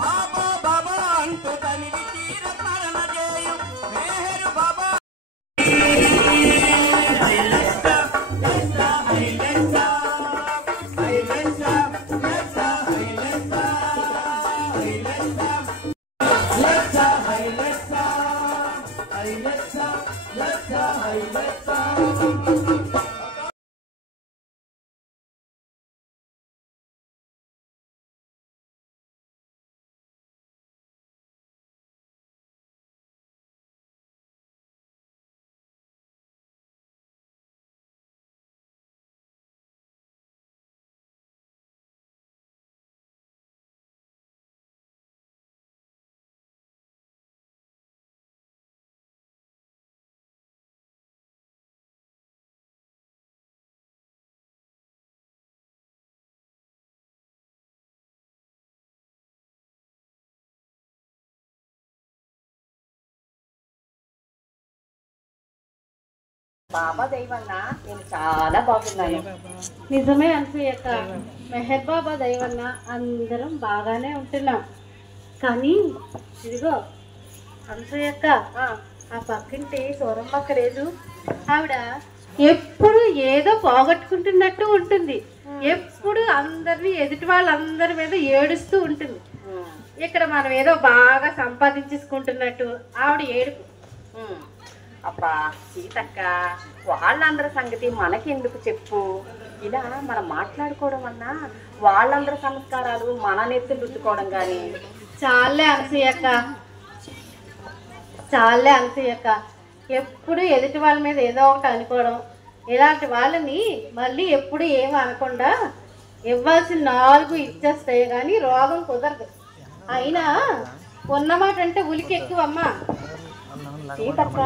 బాబా బాబా అంటూ తనివి తీర స్మరణ చేయు మేహరు బాబా బాబా దైవన్న నేను చాలా బాగున్నాను. నిజమే అనసూయక్క, మెహర్ బాబా దైవన్న అందరం బాగానే ఉంటున్నాం. కానీ ఇదిగో అనసూయక్క, ఆ పక్కింటి సోరమ్మక్క లేదు, ఆవిడ ఎప్పుడు ఏదో పోగొట్టుకుంటున్నట్టు ఉంటుంది. ఎప్పుడు అందరినీ ఎదుటి వాళ్ళందరి మీద ఏడుస్తూ ఉంటుంది. ఇక్కడ మనం ఏదో బాగా సంపాదించేసుకుంటున్నట్టు ఆవిడ ఏడుపు. అబ్బా సీతక్క, వాళ్ళందరి సంగతి మనకెందుకు చెప్పు. ఇలా మనం మాట్లాడుకోవడం వన్నా వాళ్ళందరి సంస్కారాలు మన నెత్తులు రుద్దుకోవడం కానీ. చాలే అనసూయక్క, చాలే అనసూయక్క, ఎప్పుడు ఎదుటి వాళ్ళ మీద ఏదో ఒకటి అనుకోవడం. ఇలాంటి వాళ్ళని మళ్ళీ ఎప్పుడు ఏమి అనకుండా ఇవ్వాల్సిన 4 ఇచ్చేస్తాయి కానీ రోగం కుదరదు. అయినా ఉన్నమాట అంటే ఉలికి ఎక్కువమ్మా. సీతక్క,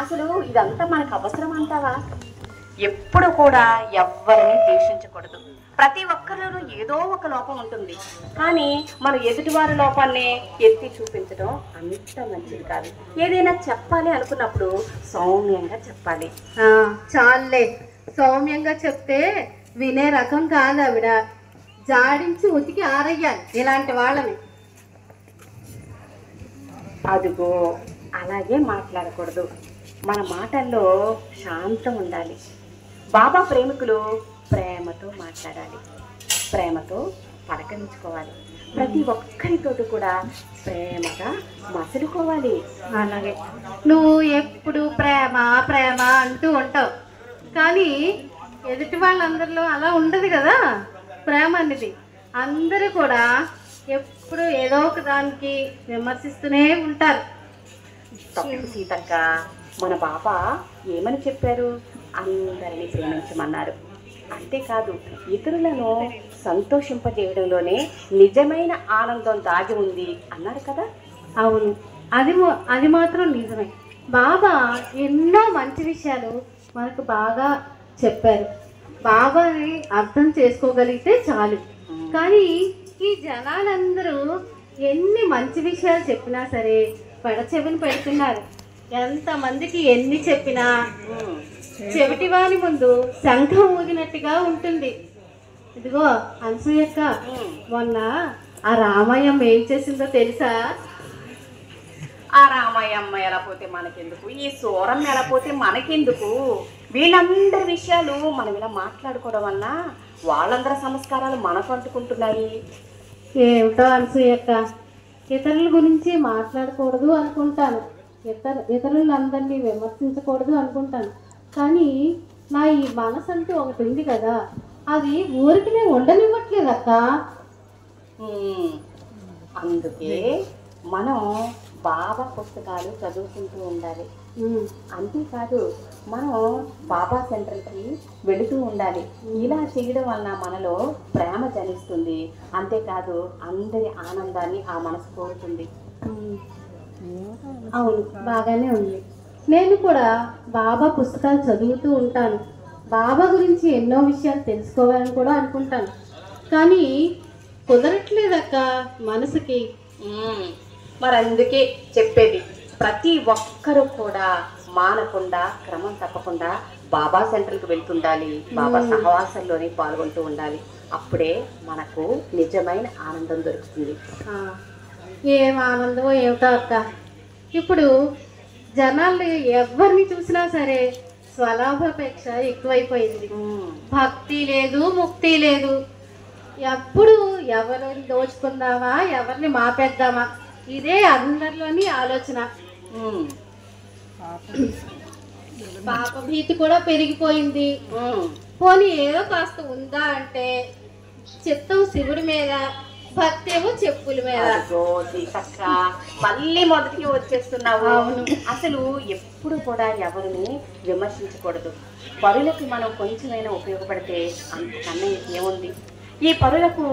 అసలు ఇదంతా మనకు అవసరం అంటావా? ఎప్పుడు కూడా ఎవ్వరిని ద్వేషించకూడదు. ప్రతి ఒక్కరిలోనూ ఏదో ఒక లోపం ఉంటుంది. కానీ మనం ఎదుటివారి లోపాన్ని ఎత్తి చూపించడం అంత మంచిది కాదు. ఏదైనా చెప్పాలి అనుకున్నప్పుడు సౌమ్యంగా చెప్పాలి. చాలే, సౌమ్యంగా చెప్తే వినే రకం కాదు ఆవిడ. జాడించి ఉతికి ఆరయ్యాలి ఇలాంటి వాళ్ళని. అదిగో అలాగే మాట్లాడకూడదు. మన మాటల్లో శాంతం ఉండాలి. బాబా ప్రేమికులు ప్రేమతో మాట్లాడాలి, ప్రేమతో పలకరించుకోవాలి. ప్రతి ఒక్కరితోటి కూడా ప్రేమగా మసులుకోవాలి. అలాగే నువ్వు ఎప్పుడు ప్రేమ ప్రేమ అంటూ ఉంటావు, కానీ ఎదుటి వాళ్ళందరిలో అలా ఉండదు కదా ప్రేమ అనేది. అందరూ కూడా ఎప్పుడు ఏదో ఒక దానికి విమర్శిస్తూనే ఉంటారు. తప్పు సీతక్క, మన బాబా ఏమని చెప్పారు? అందరినీ ప్రేమించమన్నారు. అంతేకాదు, ఇతరులను సంతోషింపజేయడంలోనే నిజమైన ఆనందం దాగి ఉంది అన్నారు కదా. అవును, అది మాత్రం నిజమే. బాబా ఎన్నో మంచి విషయాలు మనకు బాగా చెప్పారు. బాబాని అర్థం చేసుకోగలిగితే చాలు. కానీ ఈ జనాలందరూ ఎన్ని మంచి విషయాలు చెప్పినా సరే పెడచెవిని పెడుతున్నారు. ఎంతమందికి ఎన్ని చెప్పినా చెవిటి వాని ముందు శంఖం ఊగినట్టుగా ఉంటుంది. ఇదిగో అనసూయక్క, మొన్న ఆ రామయ్యమ్మ ఏం చేసిందో తెలుసా? ఆ రామయ్యమ్మ ఎలా పోతే మనకెందుకు, ఈ సూరమ్మ ఎలా పోతే మనకెందుకు? వీళ్ళందరి విషయాలు మనం ఇలా మాట్లాడుకోవడం వల్ల వాళ్ళందరి సంస్కారాలు మనకు అంటుకుంటున్నాయి. ఏమిటో అనసూయక్క, ఇతరుల గురించి మాట్లాడకూడదు అనుకుంటాను, ఇతరులందరినీ విమర్శించకూడదు అనుకుంటాను. కానీ నా ఈ మనసు అంటూ ఒకటి ఉంది కదా, అది ఊరికి నేను ఉండనివ్వట్లేదక్క. అందుకే మనం బాబా పుస్తకాలు చదువుకుంటూ ఉండాలి. అంతేకాదు, మనం బాబా సెంటర్కి వెళుతూ ఉండాలి. ఇలా చేయడం వలన మనలో ప్రేమ జనిస్తుంది. అంతేకాదు, అందరి ఆనందాన్ని ఆ మనసు కోరుతుంది. అవును, బాగానే ఉంది. నేను కూడా బాబా పుస్తకాలు చదువుతూ ఉంటాను. బాబా గురించి ఎన్నో విషయాలు తెలుసుకోవాలని కూడా అనుకుంటాను. కానీ కుదరట్లేదక్క మనసుకి. మరి అందుకే చెప్పేది, ప్రతి ఒక్కరూ కూడా మానకుండా క్రమం తప్పకుండా బాబా సెంటర్కి వెళ్తుండాలి, బాబా సహవాసంలోనే పాల్గొంటూ ఉండాలి. అప్పుడే మనకు నిజమైన ఆనందం దొరుకుతుంది. ఏం ఆనందమో ఏమిటో అక్క. ఇప్పుడు జనాలు ఎవరిని చూసినా సరే స్వలాభాపేక్ష ఎక్కువైపోయింది. భక్తి లేదు, ముక్తి లేదు. ఎప్పుడు ఎవరిని దోచుకుందామా, ఎవరిని మాపేద్దామా, ఇదే అందరిలోని ఆలోచన. పాప భీతి కూడా పెరిగిపోయింది. పోనీ ఏదో కాస్త ఉందా అంటే చిత్తం శివుడి మీద, భక్తి ఏమో చెప్పుల మీద. మళ్ళీ మొదటికి వచ్చేస్తున్నావు. అసలు ఎప్పుడు కూడా ఎవరిని విమర్శించకూడదు. పరులకు మనం కొంచెమైనా ఉపయోగపడితే అంతకన్నా ఏముంది. ఈ పరులకు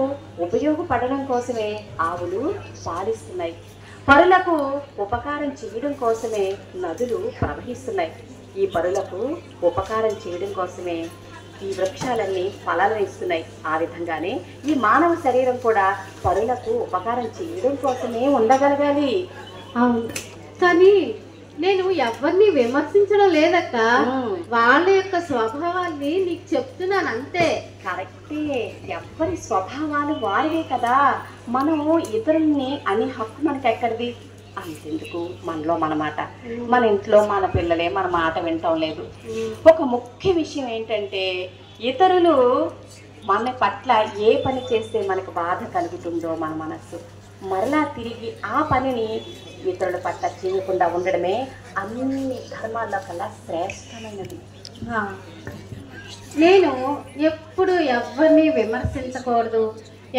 ఉపయోగపడడం కోసమే ఆవులు పాలిస్తున్నాయి. పరులకు ఉపకారం చేయడం కోసమే నదులు ప్రవహిస్తున్నాయి. ఈ పరులకు ఉపకారం చేయడం కోసమే ఈ వృక్షాలన్నీ ఫలాలను ఇస్తున్నాయి. ఆ విధంగానే ఈ మానవ శరీరం కూడా పరులకు ఉపకారం చేయడం కోసమే ఉండగలగాలి. అవును, కానీ నేను ఎవరిని విమర్శించడం లేదక్క. వాళ్ళ యొక్క స్వభావాన్ని నీకు చెప్తున్నాను అంతే. కరెక్టే, ఎవరి స్వభావాలు వారివే కదా. మనము ఇతరుల్ని అనే హక్కు మనకి ఎక్కడిది? అంతెందుకు, మనలో మన మాట, మన ఇంట్లో మన పిల్లలే మన మాట వినటం లేదు. ఒక ముఖ్య విషయం ఏంటంటే, ఇతరులు మన పట్ల ఏ పని చేస్తే మనకు బాధ కలుగుతుందో మన మనస్సు, మరలా తిరిగి ఆ పనిని ఇతరుల పట్ల చేయకుండా ఉండడమే అన్ని ధర్మాల్లో కల్లా శ్రేష్టమైనది. నేను ఎప్పుడు ఎవరిని విమర్శించకూడదు,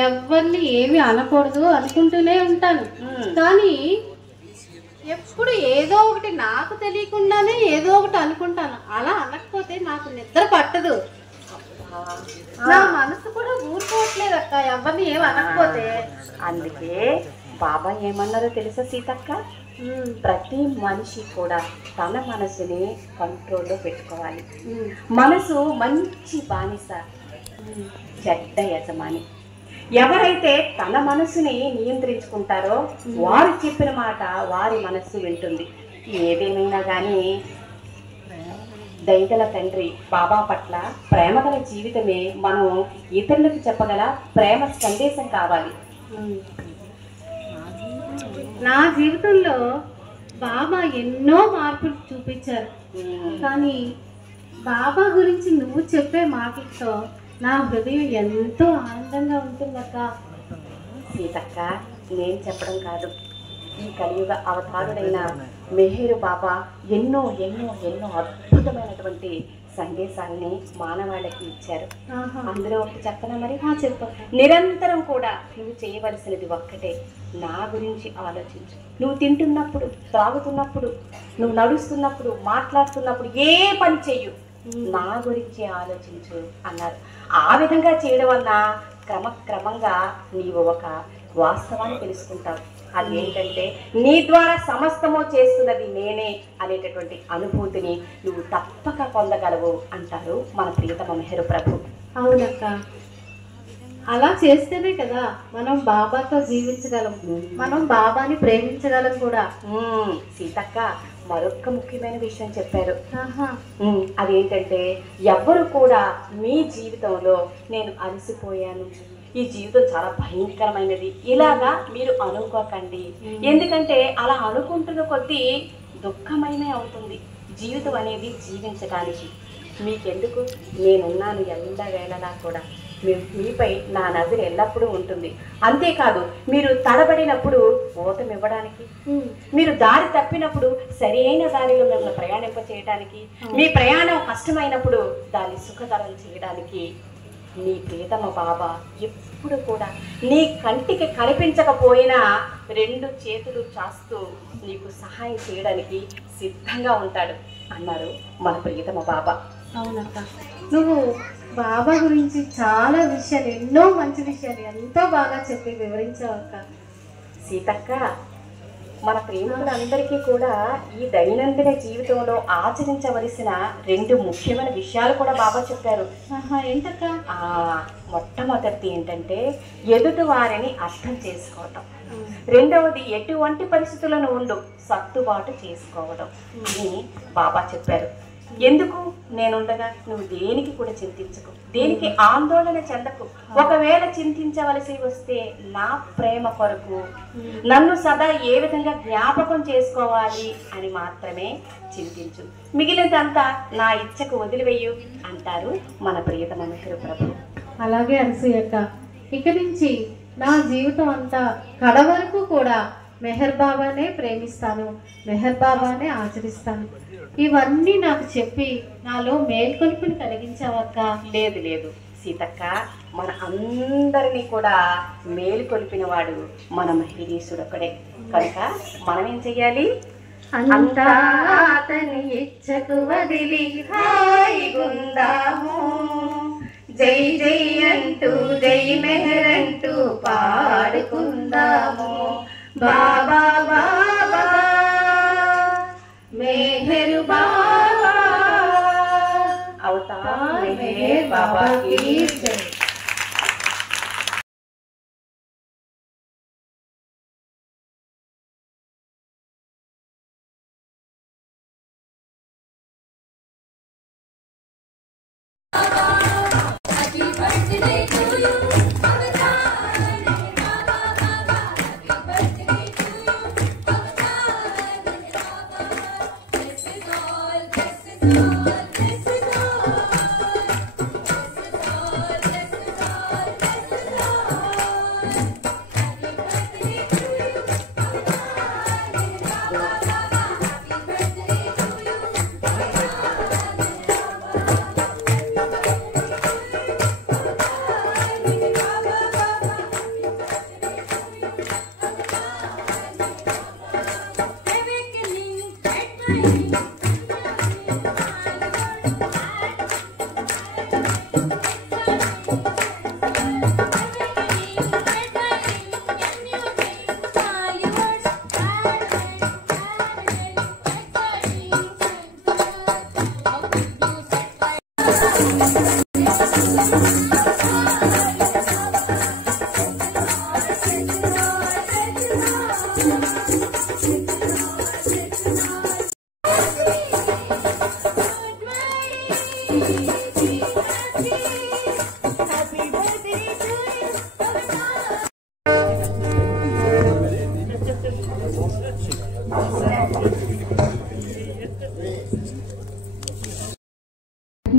ఎవరిని ఏమి అనకూడదు అనుకుంటూనే ఉంటాను. కానీ ఎప్పుడు ఏదో ఒకటి నాకు తెలియకుండానే ఏదో ఒకటి అనుకుంటాను. అలా అనకపోతే నాకు నిద్ర పట్టదు. నా మనసు కూడా ఊరుకోవట్లేదు అక్క, ఎవరిని ఏమి అనకపోతే. అందుకే బాబా ఏమన్నారో తెలుసా సీతక్క? ప్రతి మనిషి కూడా తన మనసుని కంట్రోల్లో పెట్టుకోవాలి. మనసు మంచి బానిస, చెడ్డ యజమాని. ఎవరైతే తన మనసుని నియంత్రించుకుంటారో వారు చెప్పిన మాట వారి మనస్సు వింటుంది. ఏదేమైనా కానీ దయగల తండ్రి బాబా పట్ల ప్రేమగల జీవితమే మనం ఇతరులకు చెప్పగల ప్రేమ సందేశం కావాలి. నా జీవితంలో బాబా ఎన్నో మార్పులు చూపించారు. కానీ బాబా గురించి నువ్వు చెప్పే మాటలతో నా హృదయం ఎంతో ఆనందంగా ఉంటుందక్క. సీతక్క, నేను చెప్పడం కాదు, ఈ కలియుగ అవతారుడైన మెహేరు బాబా ఎన్నో ఎన్నో ఎన్నో అద్భుతమైనటువంటి సందేశాలని మానవాళికి ఇచ్చారు. అందులో ఒకటి చెప్పనా మరి? చెప్ప. నిరంతరం కూడా నువ్వు చేయవలసినది ఒక్కటే, నా గురించి ఆలోచించు. నువ్వు తింటున్నప్పుడు, త్రాగుతున్నప్పుడు, నువ్వు నడుస్తున్నప్పుడు, మాట్లాడుతున్నప్పుడు, ఏ పని చెయ్యు, నా గురించి ఆలోచించు అన్నారు. ఆ విధంగా చేయడం వల్ల క్రమక్రమంగా నీవు ఒక వాస్తవాన్ని తెలుసుకుంటావు. అది ఏంటంటే, నీ ద్వారా సమస్తము చేస్తున్నది నేనే అనేటటువంటి అనుభూతిని నువ్వు తప్పక పొందగలవు అంటారు మన ప్రియతమ మెహరు ప్రభు. అవునక్క, అలా చేస్తేనే కదా మనం బాబాతో జీవించగలం, మనం బాబాని ప్రేమించగలం కూడా. సీతక్క, మరొక ముఖ్యమైన విషయం చెప్పారు. అదేంటంటే, ఎవ్వరు కూడా మీ జీవితంలో నేను అలసిపోయాను, ఈ జీవితం చాలా భయంకరమైనది, ఇలాగా మీరు అనుకోకండి. ఎందుకంటే అలా అనుకుంటున్న కొద్దీ దుఃఖమైనే అవుతుంది. జీవితం అనేది జీవించడానికి మీకెందుకు, నేనున్నాను ఎల్లవేళలా కూడా. మీపై నా నజరు ఎల్లప్పుడూ ఉంటుంది. అంతేకాదు, మీరు తడబడినప్పుడు ఊతమివ్వడానికి, మీరు దారి తప్పినప్పుడు సరైన దారిలో మిమ్మల్ని ప్రయాణింప చేయడానికి, మీ ప్రయాణం కష్టమైనప్పుడు దాన్ని సుఖతరం చేయడానికి నీ ప్రియతమ బాబా ఎప్పుడు కూడా నీ కంటికి కనిపించకపోయినా రెండు చేతులు చాస్తూ నీకు సహాయం చేయడానికి సిద్ధంగా ఉంటాడు అన్నారు మన ప్రియతమ బాబా. అవునక్క, నువ్వు బాబా గురించి చాలా విషయాలు, ఎన్నో మంచి విషయాలు ఎంతో బాగా చెప్పి వివరించావు అక్క. సీతక్క, మన ప్రేమికులందరికీ కూడా ఈ దైనందిన జీవితంలో ఆచరించవలసిన రెండు ముఖ్యమైన విషయాలు కూడా బాబా చెప్పారు. ఏంటక్క? మొట్టమొదటిది ఏంటంటే, ఎదుటి వారిని అర్థం చేసుకోవటం. రెండవది, ఎటువంటి పరిస్థితులను ఉండు సర్దుబాటు చేసుకోవడం అని బాబా చెప్పారు. ఎందుకు నేనుండగా నువ్వు దేనికి కూడా చింతించకు, దేనికి ఆందోళన చెందకు. ఒకవేళ చింతించవలసి వస్తే నా ప్రేమ కొరకు నన్ను సదా ఏ విధంగా జ్ఞాపకం చేసుకోవాలి అని మాత్రమే చింతించు, మిగిలినదంతా నా ఇచ్చకు వదిలివేయు అంటారు మన ప్రియతమ మెహర్ ప్రభు. అలాగే అనసూయక్క, ఇక నుంచి నా జీవితం అంతా కడ వరకు కూడా మెహర్ బాబానే ప్రేమిస్తాను, మెహర్ బాబానే ఆచరిస్తాను. ఇవన్నీ నాకు చెప్పి నాలో మేల్కొల్పుని కలిగించావక్క. లేదు లేదు సీతక్క, మన అందరినీ కూడా మేలుకొల్పిన వాడు మన మహిళీశుడు ఒక్కడే. కనుక మనం ఏం చెయ్యాలి? అంతా అతని ఇచ్చకు వదిలి హాయిగుందాము, జై జై అంటూ జై మెహర్ అంటూ పాడుకుందాము. బాబా బాబా మెహర్ బాబా, అవతార్ మెహర్ బాబా की जय.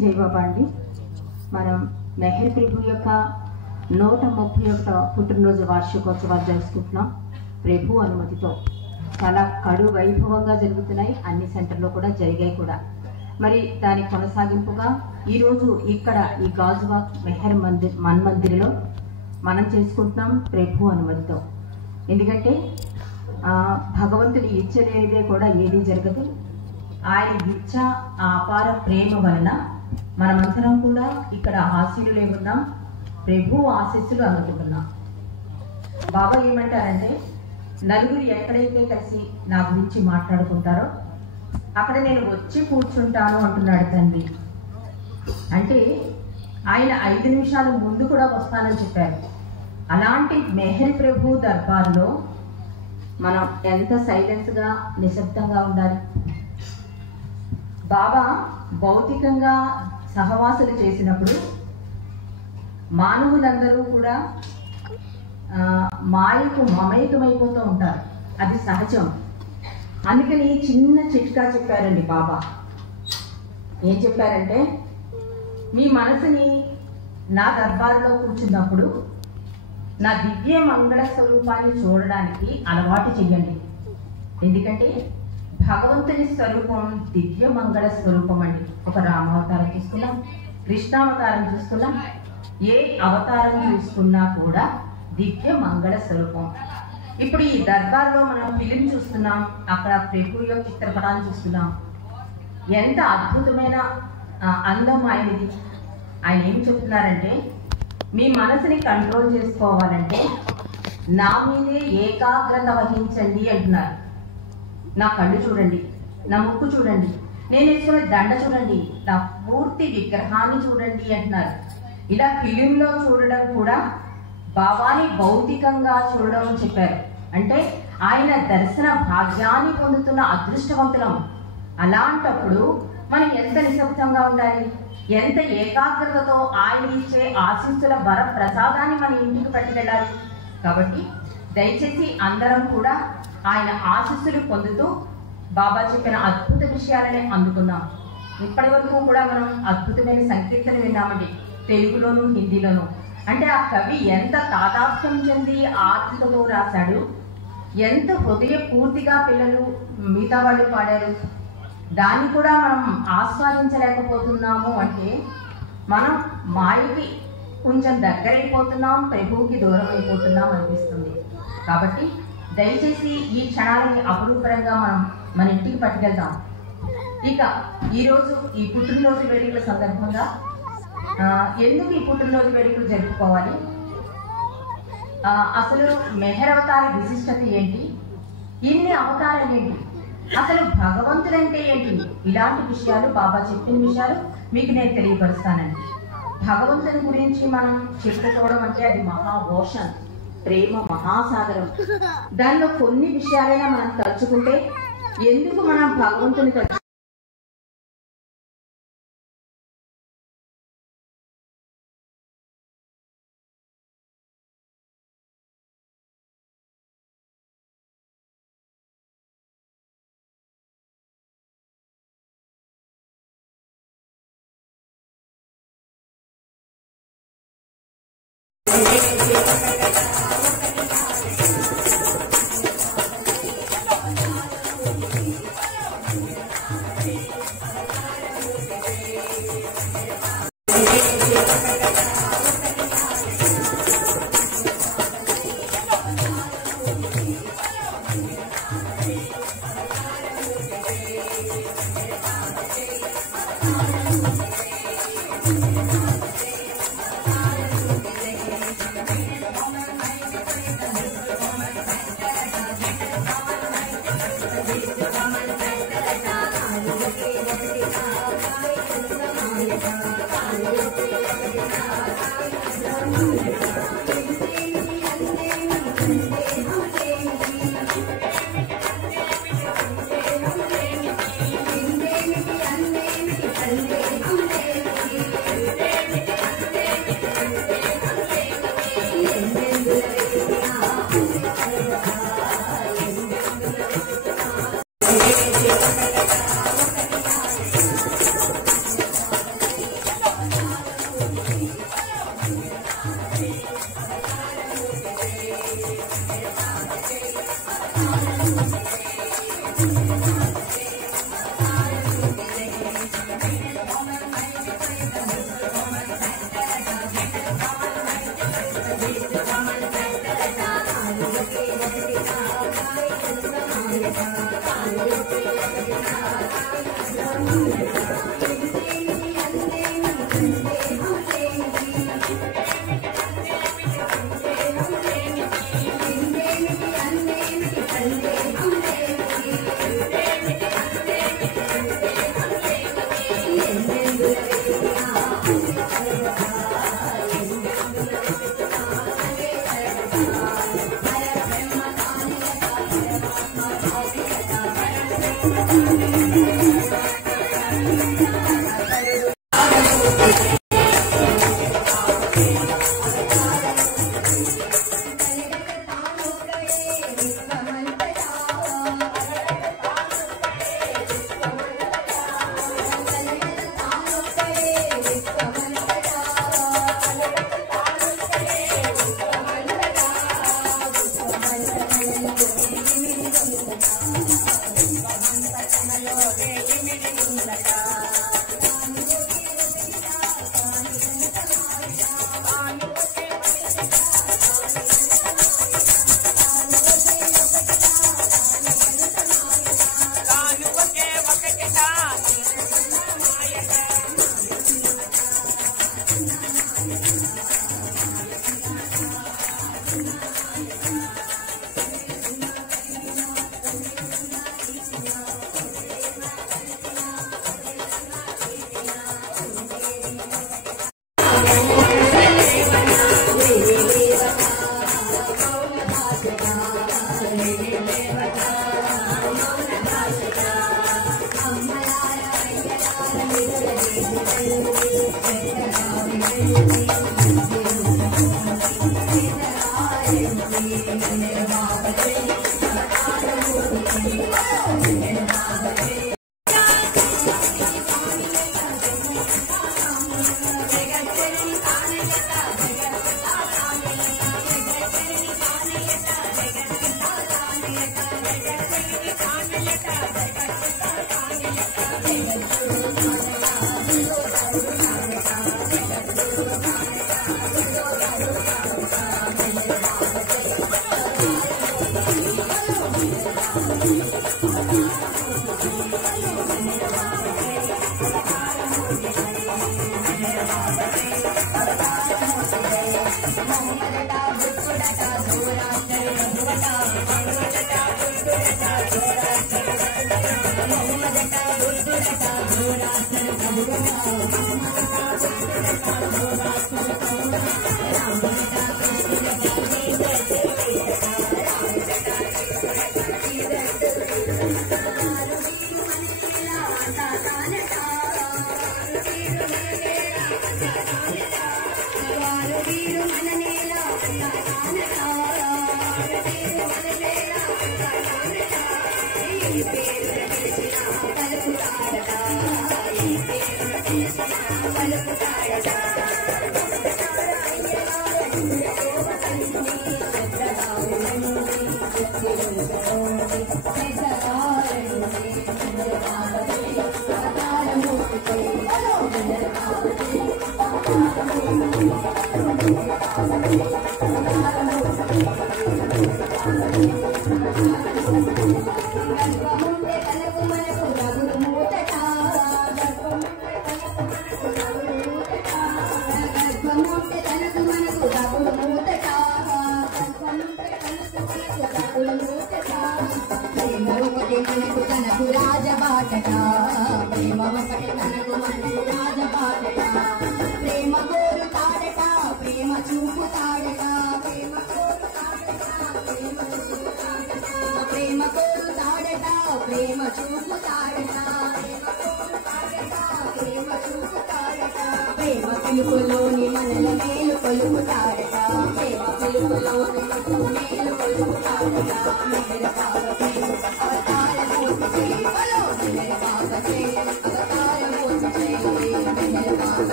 జై బాబా అండి. మనం మెహర్ ప్రభు యొక్క 131వ పుట్టినరోజు వార్షికోత్సవాలు జరుపుకుంటున్నాం. ప్రభు అనుమతితో చాలా కడు వైభవంగా జరుగుతున్నాయి, అన్ని సెంటర్లో కూడా జరిగాయి కూడా. మరి దాని కొనసాగింపుగా ఈరోజు ఇక్కడ ఈ గాజువాక్ మెహర్ మన్మందిర్లో మనం చేసుకుంటున్నాం ప్రభు అనుమతితో. ఎందుకంటే భగవంతుడి ఇచ్చ లేనిదే కూడా ఏదీ జరగదు. ఆయన ఇచ్చ ఆ అపార ప్రేమ వలన మనమందరం కూడా ఇక్కడ ఆశీనులే ఉన్నాం, ప్రభు ఆశీస్సులు అందుకుంటున్నాం. బాబా ఏమంటారంటే, నలుగురు ఎక్కడైతే కలిసి నా గురించి మాట్లాడుకుంటారో అక్కడ నేను వచ్చి కూర్చుంటాను అంటున్నాడు తండ్రి. అంటే ఆయన 5 నిమిషాల ముందు కూడా వస్తానని చెప్పారు. అలాంటి మెహర్ ప్రభు దర్బార్లో మనం ఎంత సైలెన్స్గా నిశ్శబ్దంగా ఉండాలి. బాబా భౌతికంగా సహవాసులు చేసినప్పుడు మానవులందరూ కూడా మాయకు మమేకమైపోతూ ఉంటారు, అది సహజం. అందుకని చిన్న చిట్కా చెప్పారండి బాబా. ఏం చెప్పారంటే, మీ మనసుని నా దర్బార్లో కూర్చున్నప్పుడు నా దివ్య మంగళ స్వరూపాన్ని చూడడానికి అలవాటు చెయ్యండి. ఎందుకంటే భగవంతుని స్వరూపం దివ్య మంగళ స్వరూపం అండి. ఒక రామావతారం చూసుకున్నాం, కృష్ణావతారం చూసుకున్నాం, ఏ అవతారం చూసుకున్నా కూడా దివ్య మంగళ స్వరూపం. ఇప్పుడు ఈ దర్బార్లో మనం ఫిలిం చూస్తున్నాం, అక్కడ ప్రభు యొక్క చిత్రపటాలు చూస్తున్నాం. ఎంత అద్భుతమైన అందం ఆయనది. ఆయన ఏం చెప్తున్నారంటే, మీ మనసుని కంట్రోల్ చేసుకోవాలంటే నా మీదే ఏకాగ్రత వహించండి అంటున్నారు. నా కళ్ళు చూడండి, నా ముక్కు చూడండి, నేను వేసుకునే దండ చూడండి, నా పూర్తి విగ్రహాన్ని చూడండి అంటున్నారు. ఇలా ఫిలింలో చూడడం కూడా బాబాని భౌతికంగా చూడడం అని చెప్పారు. అంటే ఆయన దర్శన భాగ్యాన్ని పొందుతున్న అదృష్టవంతులం. అలాంటప్పుడు మనం ఎంత నిశ్శబ్దంగా ఉండాలి, ఎంత ఏకాగ్రతతో ఆయన ఇచ్చే ఆశీస్సుల వర ప్రసాదాన్ని మన ఇంటికి పట్టుకెళ్ళాలి. కాబట్టి దయచేసి అందరం కూడా ఆయన ఆశీస్సులు పొందుతూ బాబా చెప్పిన అద్భుత విషయాలనే అందుకుందాం. ఇప్పటి వరకు కూడా మనం అద్భుతమైన సంకీర్తన విన్నామండి, తెలుగులోను హిందీలోను. అంటే ఆ కవి ఎంత తాదాత్మ్యం చెంది ఆత్మతో రాశాడు, ఎంత హృదయ పూర్తిగా పిల్లలు మిగతా వాళ్ళు పాడారు. దాన్ని కూడా మనం ఆస్వాదించలేకపోతున్నాము అంటే మనం మాయకి కొంచెం దగ్గరైపోతున్నాం, ప్రభువుకి దూరం అయిపోతున్నాం అనిపిస్తుంది. కాబట్టి దయచేసి ఈ క్షణాలని అపురూపరంగా మనం మన ఇంటికి పట్టుకెళ్దాం. ఇక ఈరోజు ఈ పుట్టినరోజు వేడుకల సందర్భంగా ఎందుకు ఈ పుట్టినరోజు వేడుకలు జరుపుకోవాలి, అసలు మెహర్ అవతార విశిష్టత ఏంటి, ఇన్ని అవతారాలు ఏంటి, అసలు భగవంతుడంటే ఏంటి, ఇలాంటి విషయాలు బాబా చెప్పిన విషయాలు మీకు నేను తెలియపరుస్తానండి. భగవంతుని గురించి మనం చెప్పుకోవడం అంటే అది మహా ఓషన్, ప్రేమ మహాసాగరం. దానిలో కొన్ని విషయాలైనా మనం తలుచుకుంటే ఎందుకు మనం భగవంతుని తలుచు Hello.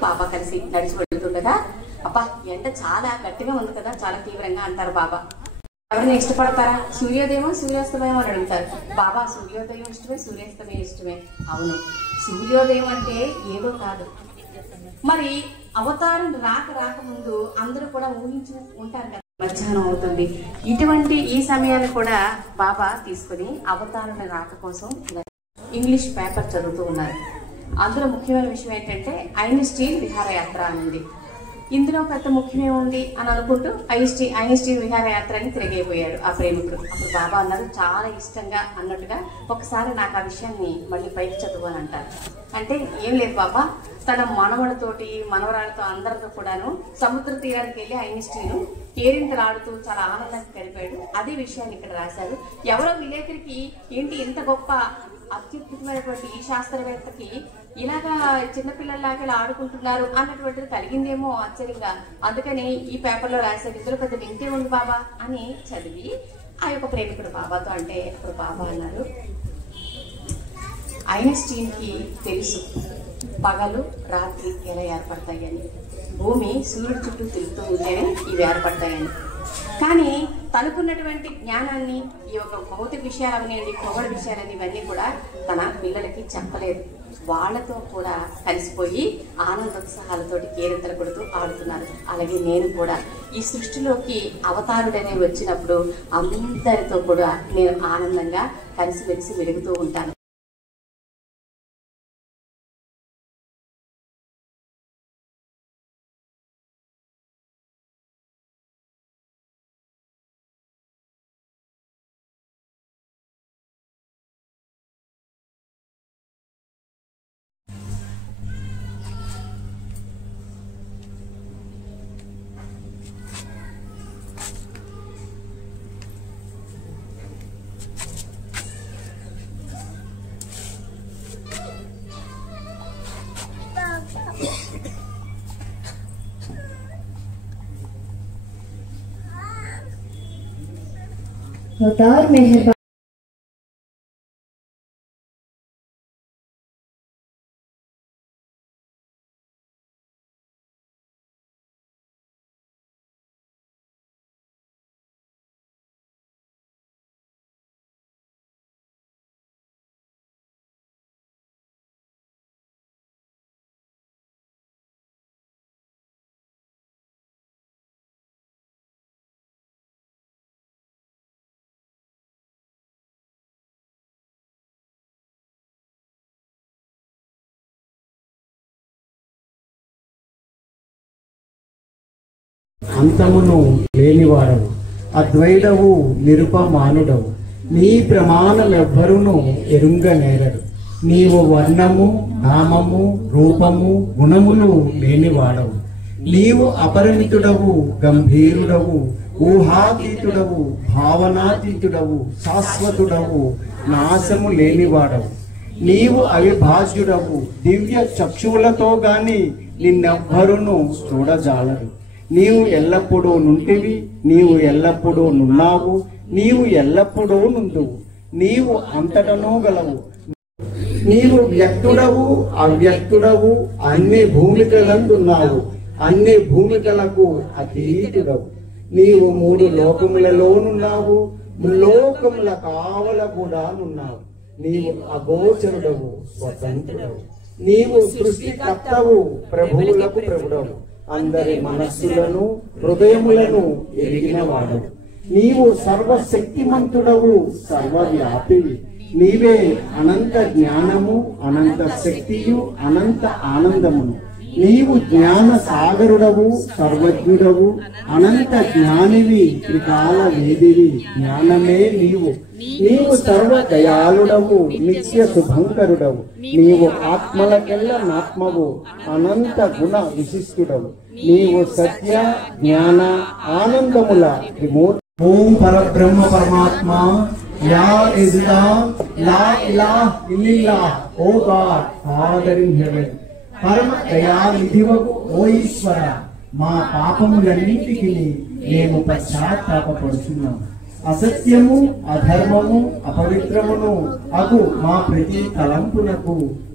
బాబా కలిసి నడిచి వెళ్తుండగా, అబ్బా ఎండ చాలా గట్టిగా ఉంది కదా, చాలా తీవ్రంగా అంటారు బాబా. ఎవరిని ఇష్టపడతారా? సూర్యోదయం సూర్యాస్తమయం అని అడుగుతారు. బాబా సూర్యోదయం ఇష్టమే, సూర్యాస్తమయం ఇష్టమే. అవును, సూర్యోదయం అంటే ఏదో కాదు. మరి అవతారం రాకముందు అందరూ కూడా ఊహించి ఉంటారు కదా. మధ్యాహ్నం అవుతుంది. ఇటువంటి ఈ సమయాన్ని కూడా బాబా తీసుకుని అవతారణ రాక కోసం ఇంగ్లీష్ పేపర్ చదువుతూ ఉన్నారు. అందులో ముఖ్యమైన విషయం ఏంటంటే ఐన్స్టీన్ విహారయాత్ర అనేది. ఇందులో పెద్ద ముఖ్యమే ఉంది అని అనుకుంటూ ఐన్స్టీన్ విహారయాత్రని తిరిగైపోయాడు ఆ ప్రేమికుడు. అప్పుడు బాబా అన్నారు, చాలా ఇష్టంగా అన్నట్టుగా, ఒకసారి నాకు ఆ విషయాన్ని మళ్ళీ పైకి చదువు అని అంటారు. అంటే ఏం లేదు బాబా, తన మనవడితోటి మనవరాలతో అందరితో కూడాను సముద్ర తీరానికి వెళ్ళి ఐన్స్టీన్ కేరింతలాడుతూ చాలా ఆనందంగా గడిపాడు. అదే విషయాన్ని ఇక్కడ రాశారు. ఎవరో విలేకరికి ఏంటి ఇంత గొప్ప అత్యుత్తమైనటువంటి ఈ శాస్త్రవేత్తకి ఇలాగా చిన్నపిల్లల్లాగా ఇలా ఆడుకుంటున్నారు అన్నటువంటిది కలిగిందేమో ఆశ్చర్యంగా. అందుకని ఈ పేపర్లో రాశారు. ఇందులో పెద్ద వింటే ఉంది బాబా అని చదివి ఆ యొక్క ప్రేమికుడు బాబాతో అంటే, అప్పుడు బాబా అన్నారు, ఐన్స్టీన్కి తెలుసు పగలు రాత్రి ఎలా ఏర్పడతాయని, భూమి సూర్యుడి చుట్టూ తిరుగుతూ ఉంటేనే ఇవి ఏర్పడతాయని. కానీ తనకున్నటువంటి జ్ఞానాన్ని ఈ యొక్క భౌతిక విషయాలు అవనేయండి, పొగడ విషయాలని ఇవన్నీ కూడా తన పిల్లలకి చెప్పలేదు. వాళ్లతో కూడా కలిసిపోయి ఆనందోత్సాహాలతోటి కేరింతలు కొడుతూ ఆడుతున్నారు. అలాగే నేను కూడా ఈ సృష్టిలోకి అవతారుడనే వచ్చినప్పుడు అందరితో కూడా నేను ఆనందంగా కలిసిమెలిసి వెలుగుతూ ఉంటాను. अवतार मेहरबान అంతమును లేనివాడవు, అద్వైతవు నిరుపమానుడవు, నీ ప్రమాణమెవ్వరును ఎరుంగనేరరు. నీవు వర్ణము నామము రూపము గుణములు లేనివాడవు, నీవు అపరిమితుడవు గంభీరుడవు, ఊహాతీతుడవు భావనాతీతుడవు, శాశ్వతుడవు నాశము లేనివాడవు. నీవు అవిభాజ్యుడవు, దివ్య చక్షువులతో గాని నిన్నెవ్వరును చూడజాలరు. నీవు ఎల్లప్పుడూ నుంటివి, నీవు ఎల్లప్పుడూ నున్నావు, నీవు ఎల్లప్పుడూ నుందువు, నీవు అంతటనూ గలవు. నీవు వ్యక్తుడవు అవ్యక్తుడవు, అన్ని భూమికలందున్నావు, అన్ని భూమికలకు అతీతుడవు. నీవు మూడు లోకములలోనున్నావు, ముల్లోకముల కావల కూడా నున్నావు. నీవు అగోచరుడవు స్వతంత్రుడవు, నీవు సృష్టికర్తవు ప్రభువులకు ప్రభుడవు, అందరి మనస్సులను హృదయములను ఎరిగినవాడు. నీవు సర్వశక్తిమంతుడవు సర్వవ్యాపివి, నీవే అనంత జ్ఞానము అనంత శక్తియు అనంత ఆనందమును. నీవు జ్ఞాన సాగరుడవు సర్వజ్ఞుడవు, అనంత జ్ఞానివి త్రికాల వేదివి, జ్ఞానమే నీవు. నీవు సర్వ దయాళుడవు నిత్య శుభంకరుడవు, నీవు ఆత్మలకెల్ల నాత్మవు అనంత గుణ విశిష్టుడవు. నీవు సత్య జ్ఞాన ఆనందముల త్రిమూర్తి. ఓం పరబ్రహ్మ పరమాత్మ యా ఇజ్లా లా ఇలాహ ఇల్లిల్లాహ్, O God father in heaven. పరమ దయానిధివగు ఓ ఈశ్వర, మా పాపములన్నింటికి మేము పశ్చాత్తాపపడుచున్నాము. అసత్యము అధర్మము అపవిత్రమును అగు మా ప్రతి తలంపునకు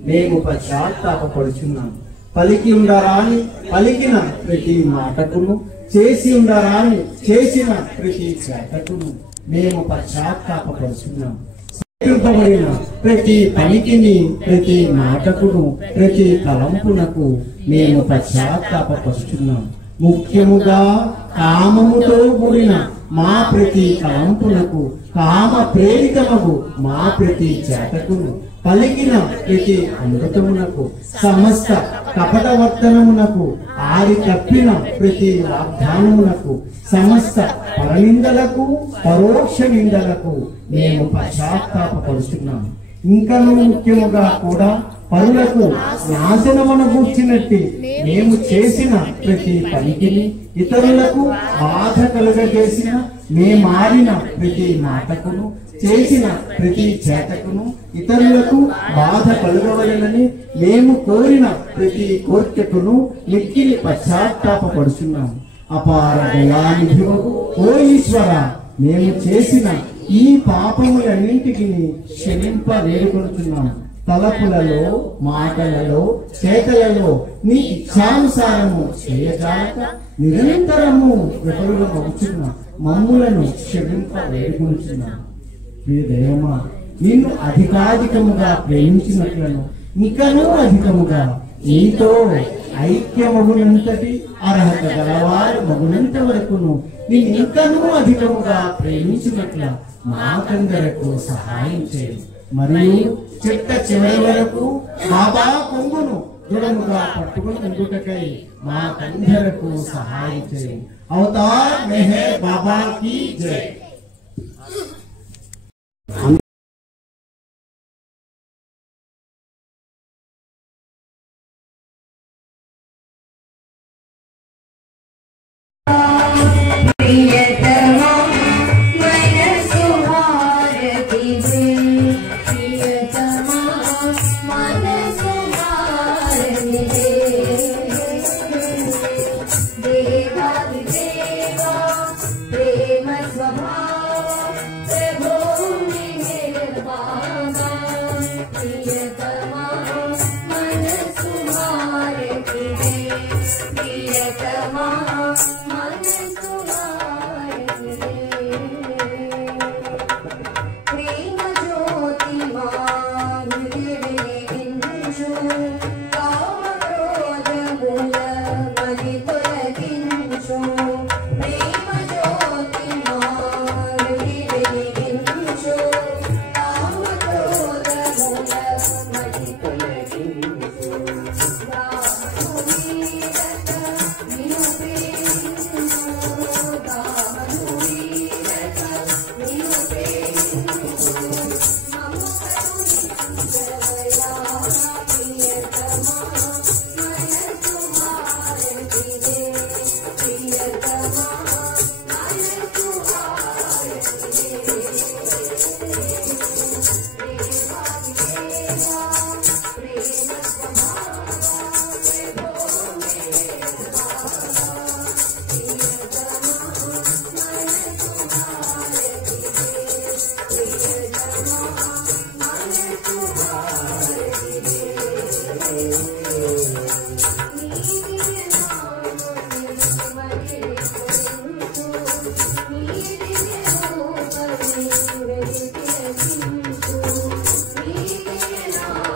మేము పశ్చాత్తాపపడుచున్నాము. పలికి ఉండరాని పలికిన ప్రతి మాటకును, చేసి ఉండరాని చేసిన ప్రతి చేతకును మేము పశ్చాత్తాపపడుచున్నాము. ప్రతి పలికిని ప్రతి మాటకును ప్రతి తలంపునకు మేము పశ్చాత్తాపపడుచున్నాము. ముఖ్యముగా కామముతో కూడిన మా ప్రతి తలంపులకు, కామ ప్రేరితమగు మా ప్రతి చేతకును, పలికిన ప్రతి అమృతమునకు, సమస్త కపటవర్తనమునకు, ఆరి తప్పిన ప్రతి వాగ్దానమునకు, సమస్త పరనిందలకు, పరోక్ష నిందలకు మేము పశ్చాత్తాపడుతున్నాము. ఇంకను ముఖ్యముగా కూడా పరులకు నాశనమనగూర్చినట్టి మేము చేసిన ప్రతి పనికిని, ఇతరులకు బాధ కలుగజేసిన మేమారిన ప్రతి మాటకును, చేసిన ప్రతి చేతకును, ఇతరులకు బాధ కలుగవలనని మేము కోరిన ప్రతి కోర్కెకును మిక్కిలి పశ్చాత్తాపడుచున్నాము. అపార దయానిధివగు ఓ ఈశ్వర, మేము చేసిన ఈ పాపములన్నింటికి క్షమింప వేడుకొనుచున్నాము. తలపులలో, మాటలలో, చేతలలో నీ ఇచ్ఛానుసారము చేయజాలక నిరంతరము విఫలులమవుచున్న మమ్ములను క్షమింప వేడుకొనుచున్నాము. ప్రియ దైవమా, నిన్ను అధికాధికముగా ప్రేమించినట్లను ఇంకనూ అధికముగా నీతో ఐక్యమగునంతటి అర్హత గలవారు మగునంత వరకును నిన్ను ఇంకనూ అధికముగా ప్రేమించినట్ల మాకందరకు సహాయం చేయి. మరియు చిట్ట చివరి వరకు బాబా కొంగును దృఢముగా పట్టుకుని ఉండుటకై మాకందరకు సహాయం చేయి. అవతార్ మెహర్ బాబా కీ జై. Thank you.